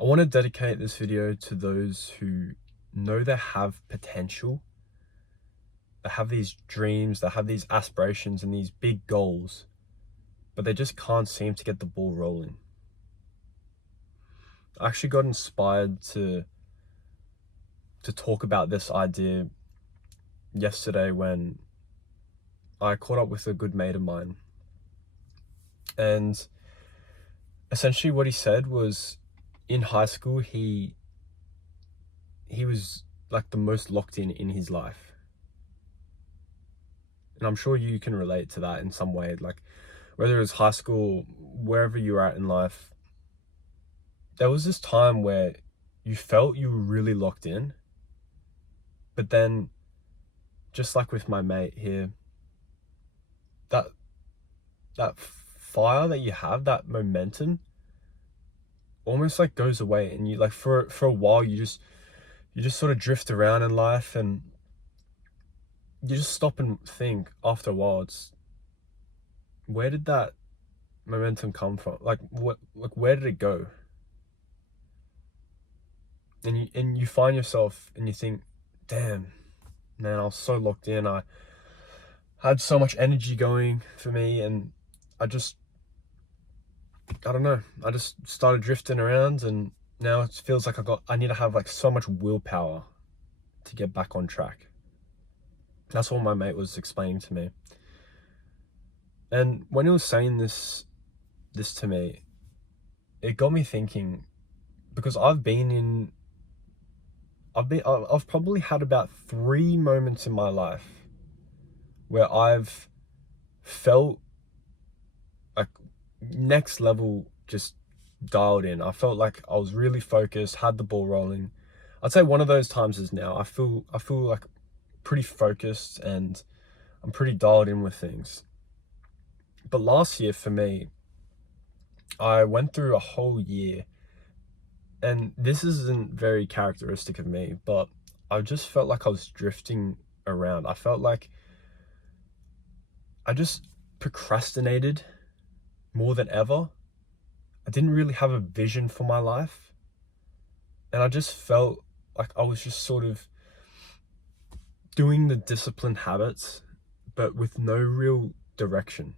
I want to dedicate this video to those who know they have potential, they have these dreams, they have these aspirations and these big goals, but they just can't seem to get the ball rolling. I actually got inspired to talk about this idea yesterday when I caught up with a good mate of mine. And essentially what he said was, in high school, he was like the most locked in his life. And I'm sure you can relate to that in some way, like whether it was high school, wherever you're at in life, there was this time where you felt you were really locked in, but then just like with my mate here, that fire that you have, that momentum almost like goes away, and you like for a while you just sort of drift around in life, and you just stop and think after a while, it's where did that momentum come from? Like where did it go? And you find yourself and you think, damn, man, I was so locked in. I had so much energy going for me, and I don't know, I just started drifting around, and now it feels like I need to have like so much willpower to get back on track. That's what my mate was explaining to me. And when he was saying this to me, it got me thinking, because I've probably had about 3 moments in my life where I've felt like next level, just dialed in. I felt like I was really focused, had the ball rolling. I'd say one of those times is now. I feel like pretty focused and I'm pretty dialed in with things. But last year for me, I went through a whole year, and this isn't very characteristic of me, but I just felt like I was drifting around. I felt like I just procrastinated more than ever. I didn't really have a vision for my life. And I just felt like I was just sort of doing the disciplined habits, but with no real direction.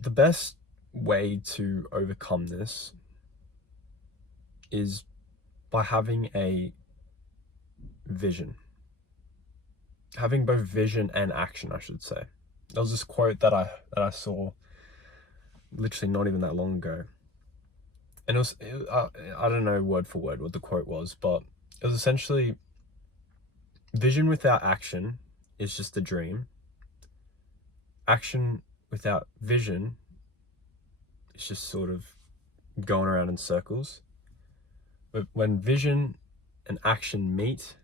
The best way to overcome this is by having a vision. Having both vision and action, I should say. There was this quote that I saw literally not even that long ago. And I don't know word for word what the quote was, but it was essentially, vision without action is just a dream. Action without vision is just sort of going around in circles. But when vision and action meet,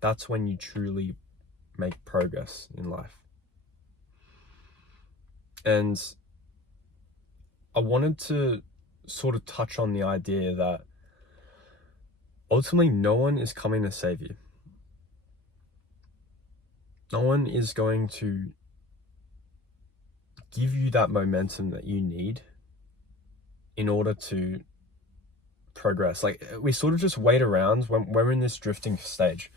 that's when you truly make progress in life. And I wanted to sort of touch on the idea that ultimately no one is coming to save you. No one is going to give you that momentum that you need in order to progress. Like, we sort of just wait around when we're in this drifting stage.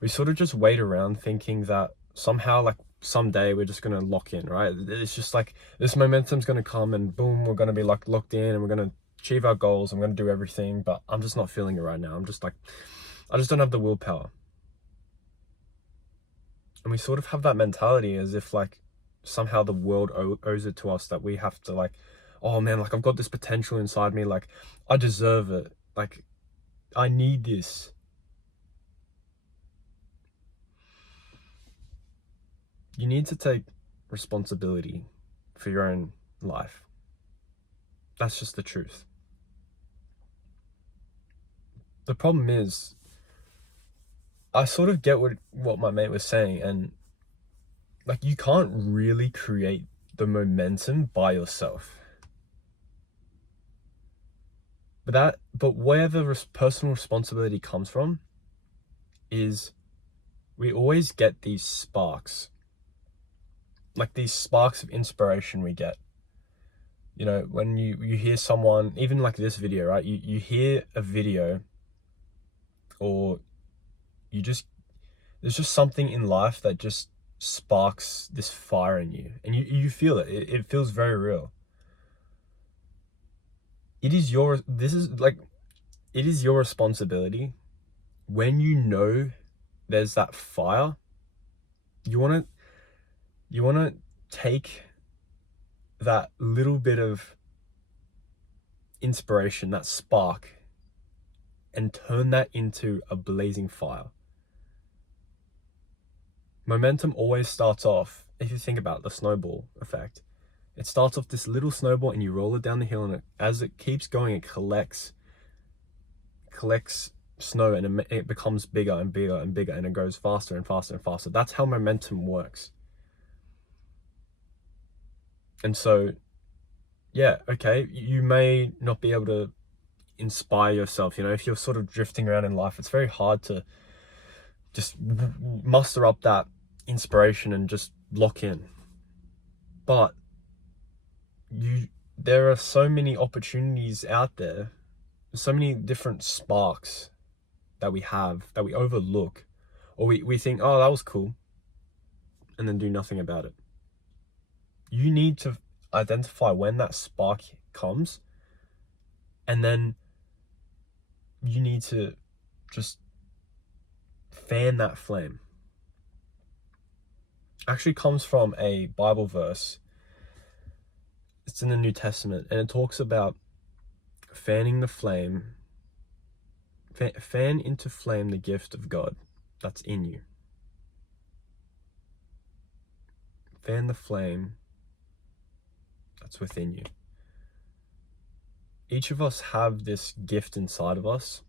We sort of just wait around thinking that somehow, like, someday we're just going to lock in, right? It's just like this momentum's going to come and boom, we're going to be like locked in and we're going to achieve our goals. I'm going to do everything, but I'm just not feeling it right now. I'm just like, I just don't have the willpower. And we sort of have that mentality as if like somehow the world owes it to us, that we have to like, oh man, like I've got this potential inside me, like I deserve it, like I need this. You need to take responsibility for your own life. That's just the truth. The problem is, I sort of get what my mate was saying, and like you can't really create the momentum by yourself. But where the personal responsibility comes from is we always get these sparks like these sparks of inspiration we get. You know, when you hear someone, even like this video, right? You hear a video, or there's just something in life that just sparks this fire in you, and you feel it. It feels very real. It is your responsibility when you know there's that fire. You want to take that little bit of inspiration, that spark, and turn that into a blazing fire. Momentum always starts off, if you think about the snowball effect, it starts off this little snowball and you roll it down the hill, and as it keeps going, it collects snow, and it becomes bigger and bigger and bigger, and it goes faster and faster and faster. That's how momentum works. And so, yeah, okay, you may not be able to inspire yourself. You know, if you're sort of drifting around in life, it's very hard to just muster up that inspiration and just lock in. But there are so many opportunities out there, so many different sparks that we have that we overlook, or we think, oh, that was cool, and then do nothing about it. You need to identify when that spark comes, and then you need to just fan that flame. Actually comes from a Bible verse. It's in the New Testament, and it talks about fanning the flame. Fan into flame the gift of God that's in you. Fan the flame that's within you. Each of us have this gift inside of us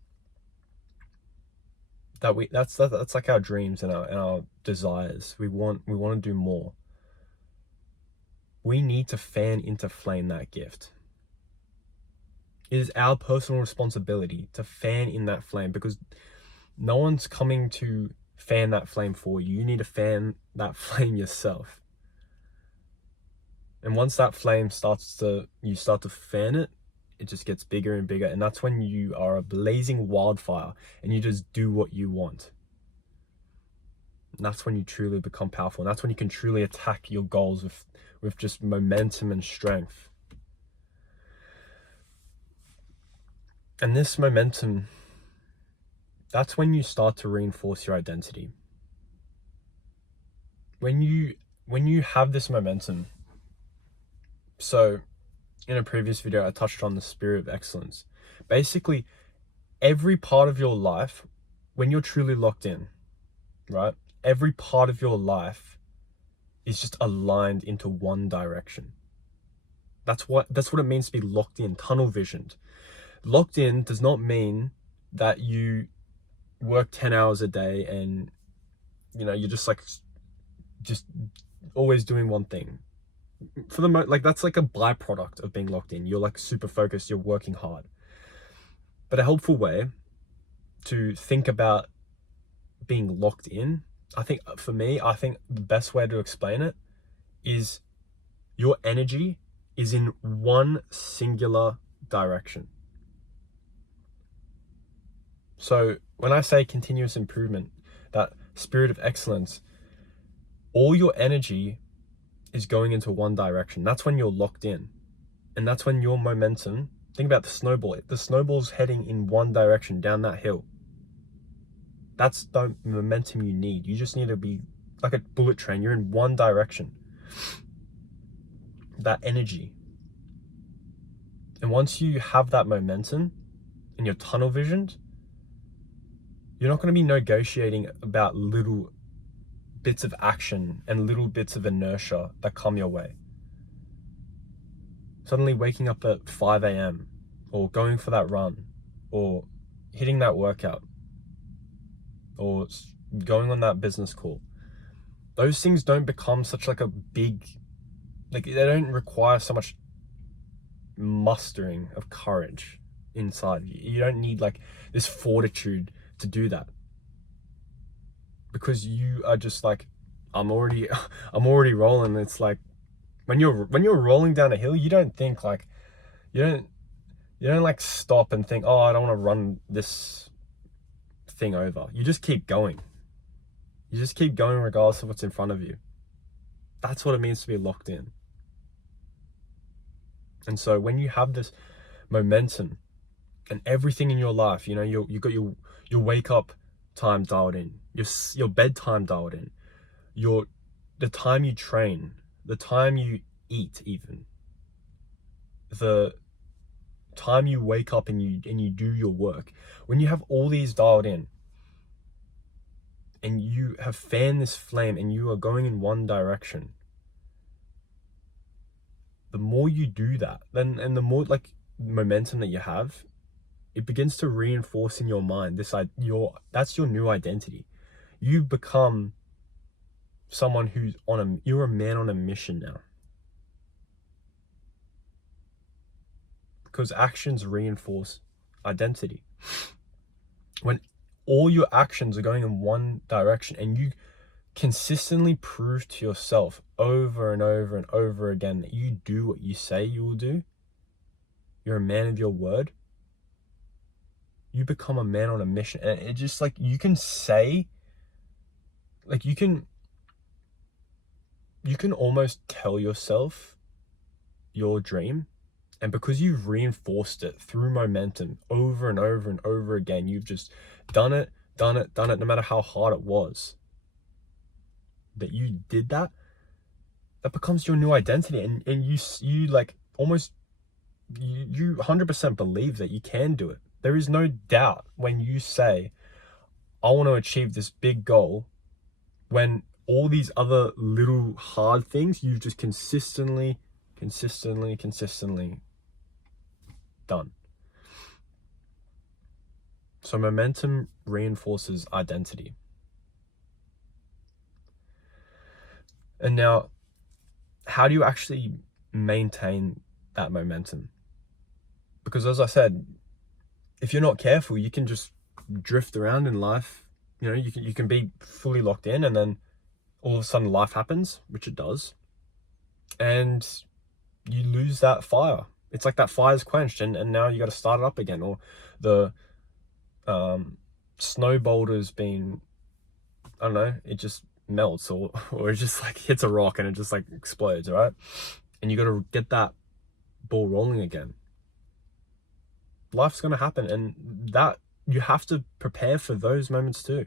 that's like our dreams and our desires. We want to do more. We need to fan into flame that gift. It is our personal responsibility to fan in that flame, because no one's coming to fan that flame for you. You need to fan that flame yourself. And once that flame you start to fan it, it just gets bigger and bigger. And that's when you are a blazing wildfire and you just do what you want. And that's when you truly become powerful. And that's when you can truly attack your goals with just momentum and strength. And this momentum, that's when you start to reinforce your identity. When you have this momentum, so in a previous video, I touched on the spirit of excellence. Basically, every part of your life, when you're truly locked in, right? Every part of your life is just aligned into one direction. That's what it means to be locked in, tunnel visioned. Locked in does not mean that you work 10 hours a day and, you know, you're just always doing one thing. For the that's like a byproduct of being locked in. You're like super focused, you're working hard. But a helpful way to think about being locked in, I think the best way to explain it is your energy is in one singular direction. So when I say continuous improvement, that spirit of excellence, all your energy is going into one direction. That's when you're locked in. And that's when your momentum, think about the snowball. The snowball's heading in one direction down that hill. That's the momentum you need. You just need to be like a bullet train. You're in one direction. That energy. And once you have that momentum and you're tunnel visioned, you're not going to be negotiating about little bits of action and little bits of inertia that come your way. Suddenly waking up at 5 a.m. or going for that run or hitting that workout or going on that business call. Those things don't become such like a big, they don't require so much mustering of courage inside you. You don't need like this fortitude to do that, because you are just like I'm already I'm already rolling. It's like when you're rolling down a hill, you don't think like you don't you don't like stop and think, oh, I don't want to run this thing over. You just keep going. You just keep going regardless of what's in front of you. That's what it means to be locked in. And so when you have this momentum and everything in your life, you know, you got your wake up time dialed in, your bedtime dialed in, the time you train, the time you eat, even the time you wake up and you do your work. When you have all these dialed in and you have fanned this flame and you are going in one direction, the more you do that, then and the more like momentum that you have, it begins to reinforce in your mind that's your new identity. You become someone you're a man on a mission now. Because actions reinforce identity. When all your actions are going in one direction and you consistently prove to yourself over and over and over again that you do what you say you will do, you're a man of your word, you become a man on a mission. And it just like you can say, like you can almost tell yourself your dream, and because you've reinforced it through momentum over and over and over again, you've just done it, no matter how hard it was that you did that becomes your new identity. And you like almost you 100% believe that you can do it. There is no doubt when you say, I want to achieve this big goal, when all these other little hard things you've just consistently done. So momentum reinforces identity. And now, how do you actually maintain that momentum? Because as I said, if you're not careful, you can just drift around in life. You know, you can be fully locked in, and then all of a sudden life happens, which it does, and you lose that fire. It's like that fire's quenched, and now you got to start it up again. Or the snow boulder's been, I don't know, it just melts, or it just like hits a rock and it just like explodes, right? And you got to get that ball rolling again. Life's going to happen, and that you have to prepare for those moments too.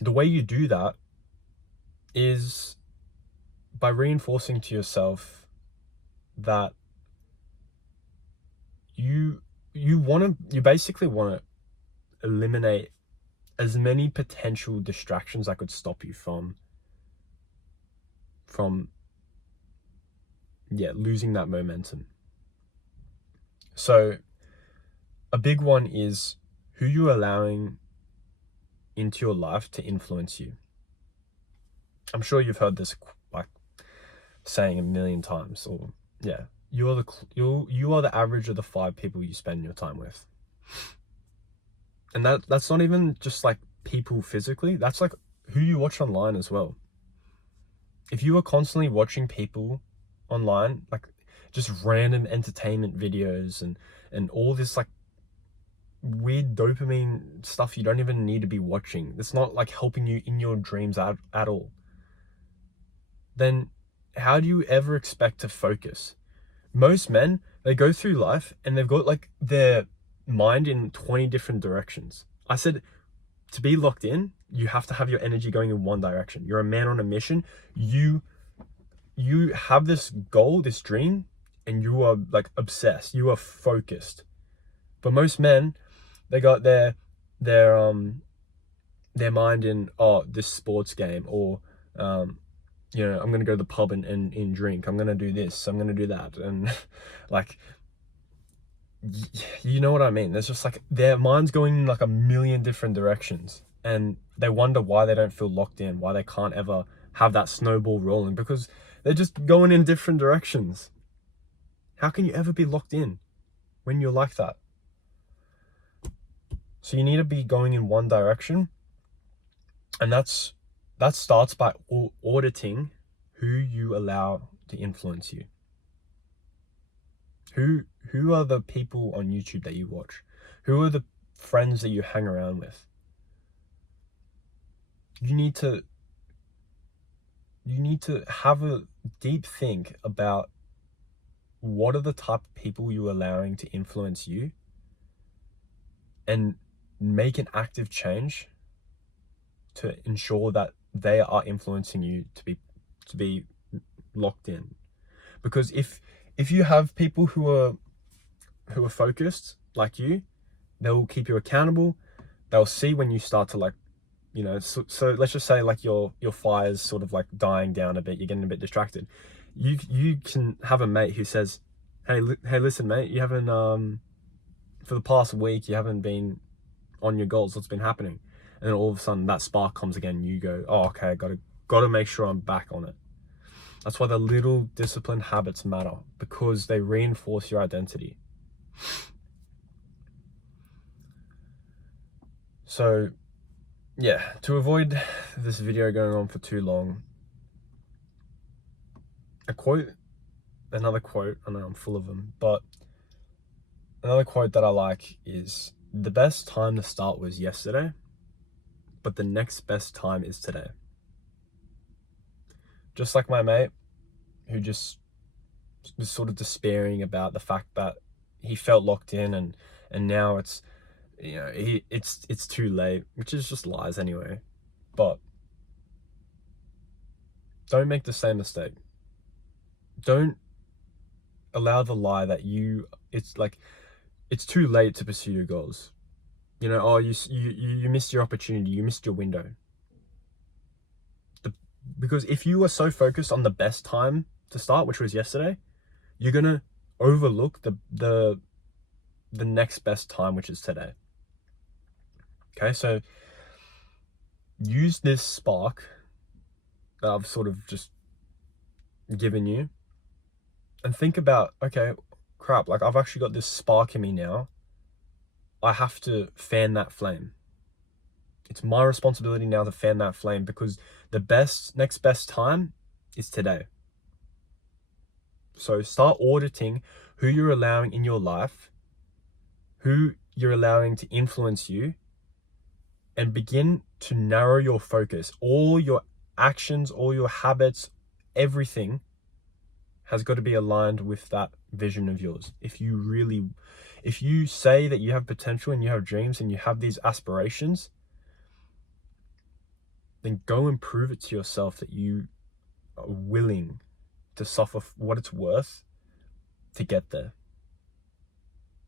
The way you do that is by reinforcing to yourself that you basically want to eliminate as many potential distractions that could stop you from losing that momentum. So a big one is who you're allowing into your life to influence you. I'm sure you've heard this like saying a million times, or yeah, you are the average of the 5 people you spend your time with. And that's not even just like people physically, that's like who you watch online as well. If you are constantly watching people online, like just random entertainment videos and all this like weird dopamine stuff you don't even need to be watching, it's not like helping you in your dreams at all, then how do you ever expect to focus? Most men, they go through life and they've got like their mind in 20 different directions. I said, to be locked in, you have to have your energy going in one direction. You're a man on a mission. You have this goal, this dream, and you are like obsessed. You are focused. But most men, they got their mind in, oh, this sports game, or you know, I'm gonna go to the pub and drink. I'm gonna do this. I'm gonna do that, and like, you know what I mean? There's just like their mind's going in like a million different directions, and they wonder why they don't feel locked in, why they can't ever have that snowball rolling, because they're just going in different directions. How can you ever be locked in when you're like that? So you need to be going in one direction, and that's that starts by auditing who you allow to influence you. Who are the people on YouTube that you watch? Who are the friends that you hang around with? You need to have a deep think about what are the type of people you're allowing to influence you, and make an active change to ensure that they are influencing you to be locked in. Because if you have people who are focused like you, they'll keep you accountable. They'll see when you start to, like, you know, so let's just say like your fire's sort of like dying down a bit, you're getting a bit distracted. You can have a mate who says, hey, listen mate, you haven't for the past week you haven't been on your goals. What's been happening? And then all of a sudden that spark comes again. You go, oh, okay, gotta make sure I'm back on it. That's why the little disciplined habits matter, because they reinforce your identity. So yeah, to avoid this video going on for too long, another quote, I know I'm full of them, but another quote that I like is, the best time to start was yesterday, but the next best time is today. Just like my mate, who just was sort of despairing about the fact that he felt locked in, and now it's, you know, it's too late, which is just lies anyway. But don't make the same mistake. Don't allow the lie that it's too late to pursue your goals. You know, oh, you missed your opportunity, you missed your window. Because if you are so focused on the best time to start, which was yesterday, you're gonna overlook the next best time, which is today. Okay, so use this spark that I've sort of just given you, and think about, okay, crap, like I've actually got this spark in me now. I have to fan that flame. It's my responsibility now to fan that flame, because the next best time is today. So start auditing who you're allowing in your life, who you're allowing to influence you, and begin to narrow your focus. All your actions, all your habits, everything has got to be aligned with that vision of yours. If you say that you have potential and you have dreams and you have these aspirations, then go and prove it to yourself that you are willing to suffer what it's worth to get there.